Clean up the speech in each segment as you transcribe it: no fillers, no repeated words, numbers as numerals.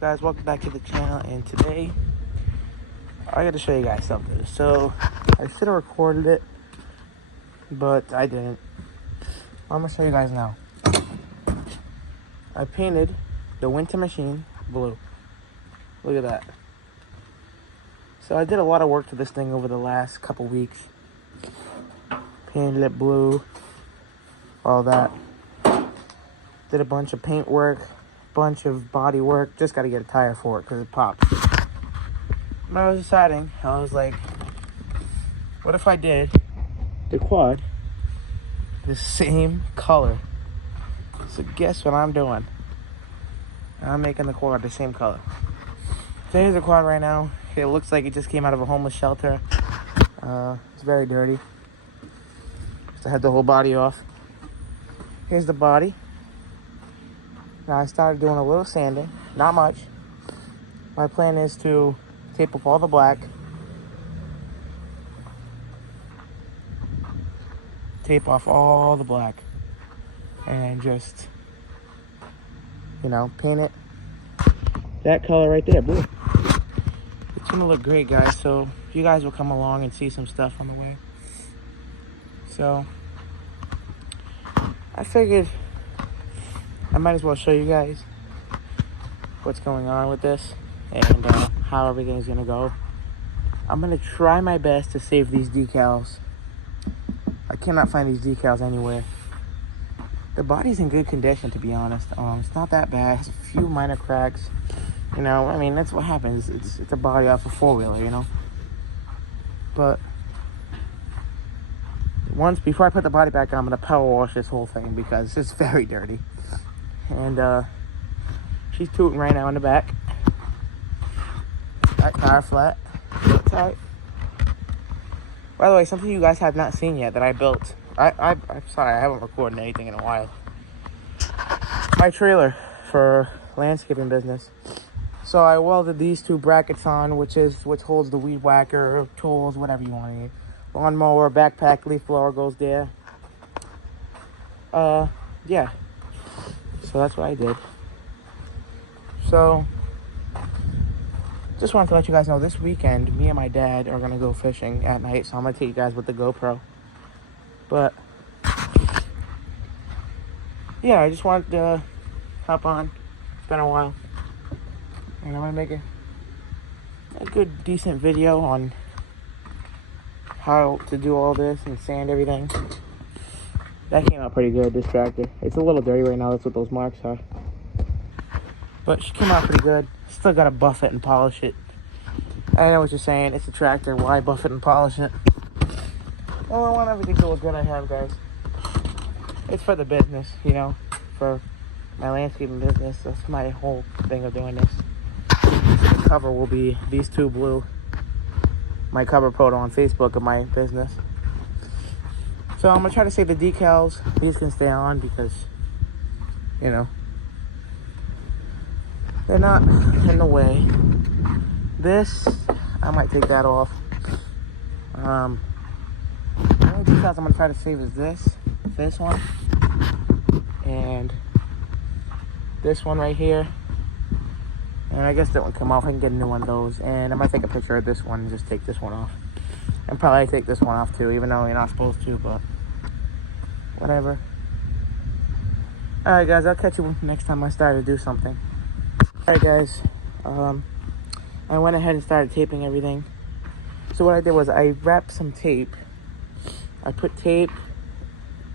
Guys, welcome back to the channel, and today I got to show you guys something. So I should have recorded it, but I didn't. I'm gonna show you guys now. I painted the winter machine blue. Look at that. So I did a lot of work to this thing over the last couple weeks. Painted it blue, all that. Did a bunch of paint work, bunch of body work. Just got to get a tire for it because it popped. When I was deciding, I was like, what if I did the quad the same color? So guess what I'm doing? I'm making the quad the same color. So here's the quad right now. It looks like it just came out of a homeless shelter. It's very dirty. So I had the whole body off. Here's the body. Now I started doing a little sanding, not much. My plan is to tape up all the black. Tape off all the black. And just, paint it that color right there, blue. It's gonna look great, guys. So you guys will come along and see some stuff on the way. So I figured I might as well show you guys what's going on with this and how everything's gonna go. I'm gonna try my best to save these decals. I cannot find these decals anywhere. The body's in good condition, to be honest. It's not that bad. It has a few minor cracks. That's what happens. It's a body off a four-wheeler, But before I put the body back on, I'm gonna power wash this whole thing because it's very dirty. And she's tooting right now in the back. That tire flat. Tight. By the way, something you guys have not seen yet that I built. I'm sorry, I haven't recorded anything in a while. My trailer for landscaping business. So I welded these two brackets on, which holds the weed whacker, tools, whatever you want to use. Lawnmower, backpack, leaf blower goes there. Yeah. So that's what I did. So just wanted to let you guys know this weekend, me and my dad are going to go fishing at night. So I'm going to take you guys with the GoPro. But yeah, I just wanted to hop on. It's been a while. And I'm going to make a good, decent video on how to do all this and sand everything. That came out pretty good, this tractor. It's a little dirty right now, that's what those marks are. But she came out pretty good. Still gotta buff it and polish it. I know what you're saying, it's a tractor, why buff it and polish it? Well, I want everything to look good, I have, guys. It's for the business, for my landscaping business. That's my whole thing of doing this. The cover will be these two blue. My cover photo on Facebook of my business. So I'm going to try to save the decals. These can stay on because, they're not in the way. This, I might take that off. The only decals I'm going to try to save is this one, and this one right here. And I guess that one come off. I can get a new one of those. And I might take a picture of this one and just take this one off. And probably take this one off too, even though you're not supposed to, but whatever. Alright guys, I'll catch you next time I start to do something. Alright guys, I went ahead and started taping everything. So what I did was I wrapped some tape. I put tape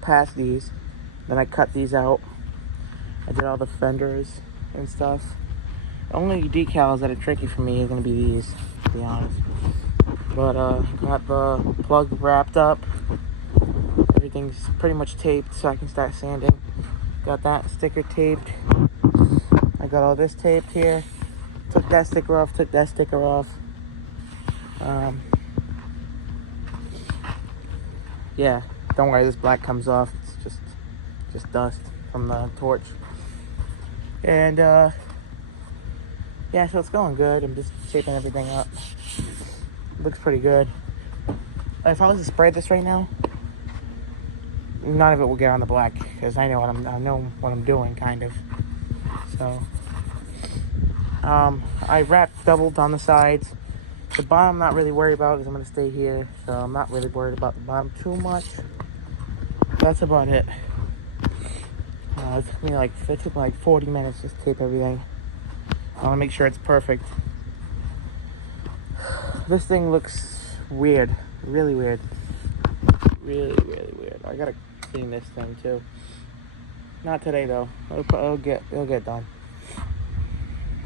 past these, then I cut these out. I did all the fenders and stuff. The only decals that are tricky for me are going to be these, to be honest. But got the plug wrapped up. Everything's pretty much taped so I can start sanding. Got that sticker taped. I got all this taped here. Took that sticker off, took that sticker off. Yeah, don't worry, this black comes off. It's just dust from the torch. And yeah, so it's going good. I'm just shaping everything up. Looks pretty good. If I was to spray this right now, none of it will get on the black because I know what I'm doing, kind of. So I wrapped doubled on the sides. The bottom I'm not really worried about because I'm going to stay here. So I'm not really worried about the bottom too much. That's about it. It took me like 40 minutes to tape everything. I want to make sure it's perfect. This thing looks weird. Really weird. Really, really weird. I gotta clean this thing too. Not today though. It'll get done.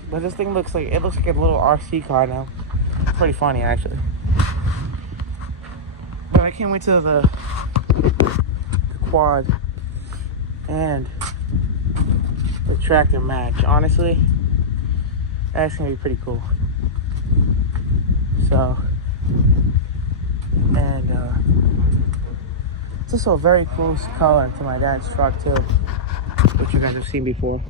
But this thing looks like a little RC car now. Pretty funny actually. But I can't wait till the quad and the tractor match. Honestly, that's gonna be pretty cool. So, and it's also a very close color to my dad's truck too, which you guys have seen before.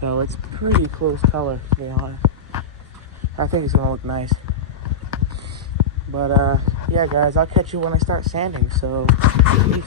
So it's pretty close color, to be honest. I think it's gonna look nice. But yeah, guys, I'll catch you when I start sanding. So, peace.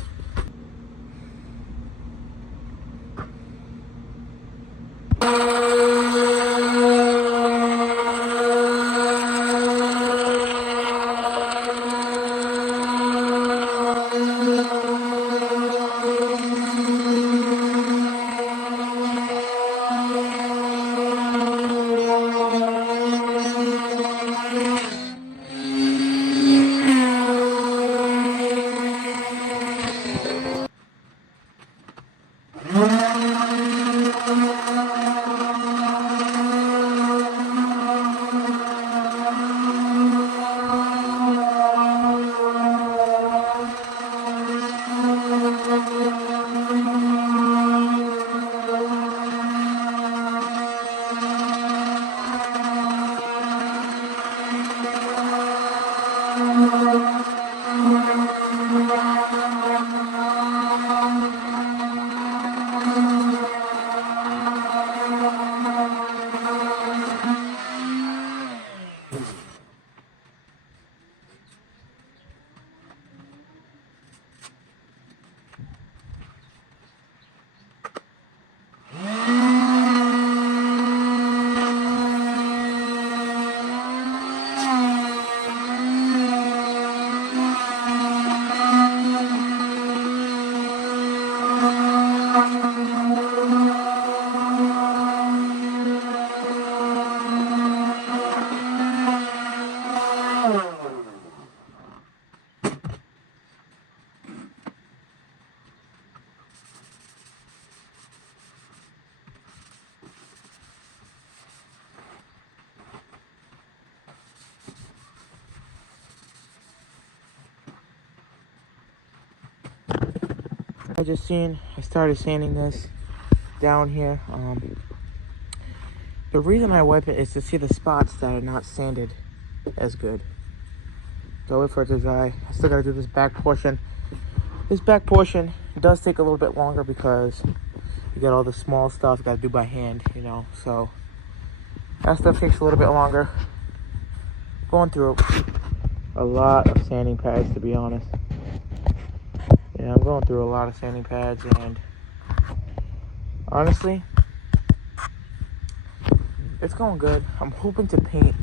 I started sanding this down here. The reason I wipe it is to see the spots that are not sanded as good. So wait for it to dry. I still gotta do this back portion. This back portion does take a little bit longer because you got all the small stuff you gotta do by hand, you know. So that stuff takes a little bit longer. Going through a lot of sanding pads, to be honest. Yeah, I'm going through a lot of sanding pads, and honestly, it's going good. I'm hoping to paint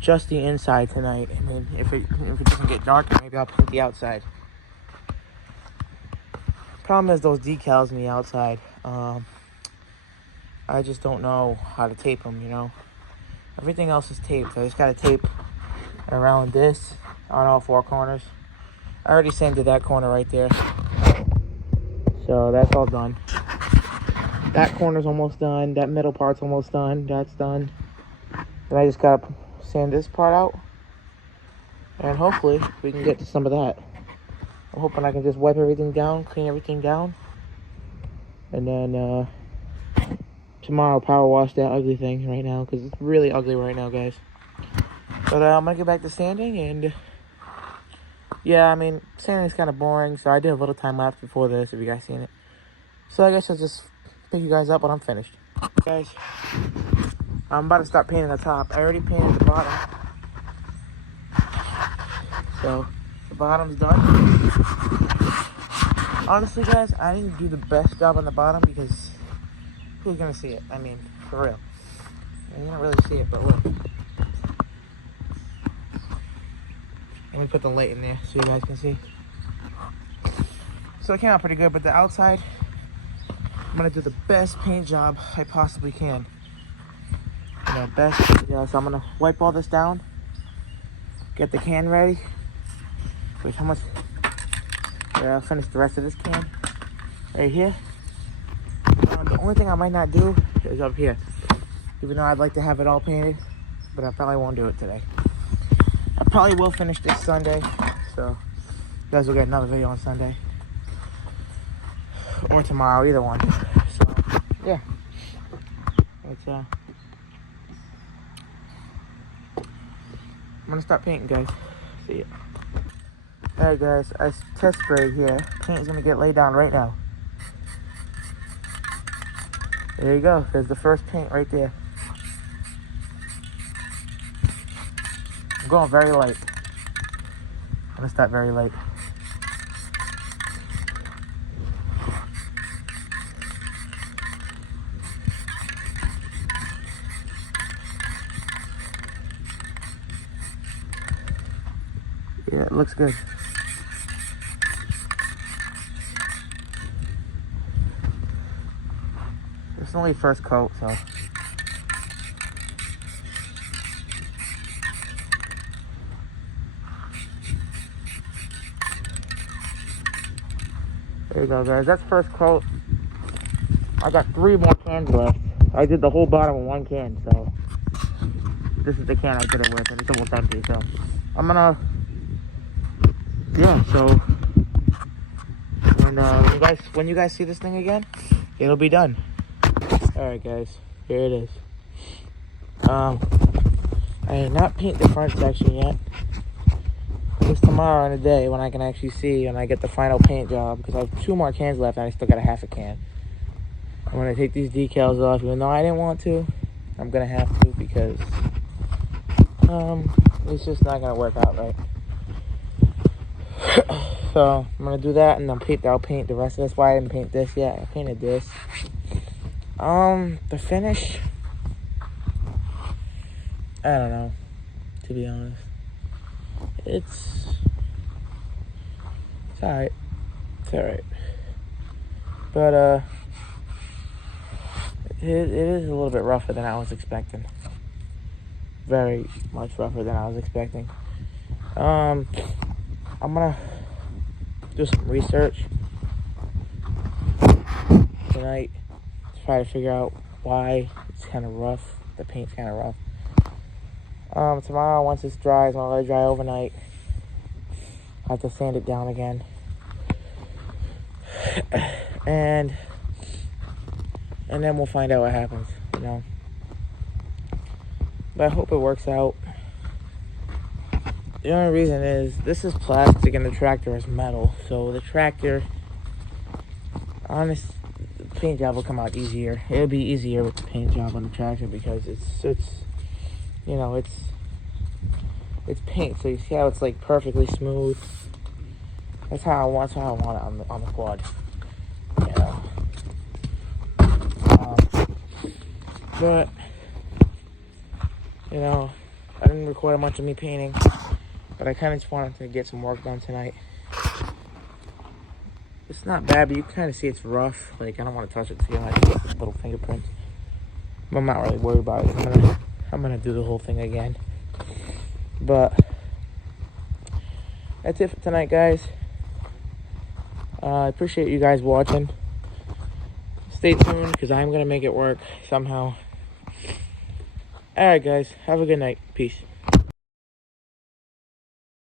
just the inside tonight. I mean, if it doesn't get darker, maybe I'll paint the outside. Problem is those decals on the outside. I just don't know how to tape them, you know. Everything else is taped. I just got to tape around this on all four corners. I already sanded that corner right there. So that's all done. That corner's almost done. That middle part's almost done. That's done. And I just gotta sand this part out. And hopefully we can get to some of that. I'm hoping I can just wipe everything down, clean everything down. And then tomorrow I'll power wash that ugly thing right now, because it's really ugly right now, guys. But I'm gonna get back to sanding, and yeah, I mean, sanding's kind of boring, so I did a little time lapse before this, if you guys seen it. So I guess I'll just pick you guys up when I'm finished. Guys, I'm about to start painting the top. I already painted the bottom. So, the bottom's done. Honestly, guys, I didn't do the best job on the bottom because who's gonna see it? I mean, for real. You can't really see it, but look. Let me put the light in there so you guys can see. So it came out pretty good, but the outside, I'm gonna do the best paint job I possibly can. You know, best. Yeah, so I'm gonna wipe all this down, get the can ready. Wait, how much? Yeah, I'll finish the rest of this can right here. The only thing I might not do is up here, even though I'd like to have it all painted, but I probably won't do it today. I probably will finish this Sunday, so you guys will get another video on Sunday or tomorrow, either one. So yeah, it's I'm gonna start painting, guys. See ya. Alright, guys, I test sprayed here. Paint is gonna get laid down right now. There you go. There's the first paint right there. I'm going very light. I'm gonna start very light. Yeah, it looks good. It's only first coat, so. There you go, guys. That's first coat. I got 3 more cans left. I did the whole bottom of 1 can, so. This is the can I did it with, and it's almost empty, so. I'm gonna. Yeah, so. And when you guys see this thing again, it'll be done. Alright, guys. Here it is. I did not paint the front section yet. It's tomorrow in a day when I can actually see when I get the final paint job, because I have 2 more cans left and I still got a half a can. I'm going to take these decals off, even though I didn't want to. I'm going to have to, because it's just not going to work out right. So I'm going to do that, and then I'll paint the rest of this. Why I didn't paint this yet. I painted this. The finish, I don't know, to be honest. It's alright. It's alright. But, it is a little bit rougher than I was expecting. Very much rougher than I was expecting. I'm gonna do some research tonight to try to figure out why it's kind of rough. The paint's kind of rough. Tomorrow, once it's dry, I'm gonna let it dry overnight. I have to sand it down again. And then we'll find out what happens, you know. But I hope it works out. The only reason is, this is plastic and the tractor is metal. So the tractor, the paint job will come out easier. It'll be easier with the paint job on the tractor, because it's you know, it's paint. So you see how it's like perfectly smooth. That's how I want it on the quad. You know. But you know, I didn't record much of me painting, but I kind of just wanted to get some work done tonight. It's not bad, but you kind of see it's rough. Like, I don't want to touch it, so you know, I can get little fingerprints. But I'm not really worried about it. I'm gonna do the whole thing again. But that's it for tonight, guys. I appreciate you guys watching. Stay tuned, because I'm gonna make it work somehow. Alright, guys. Have a good night. Peace.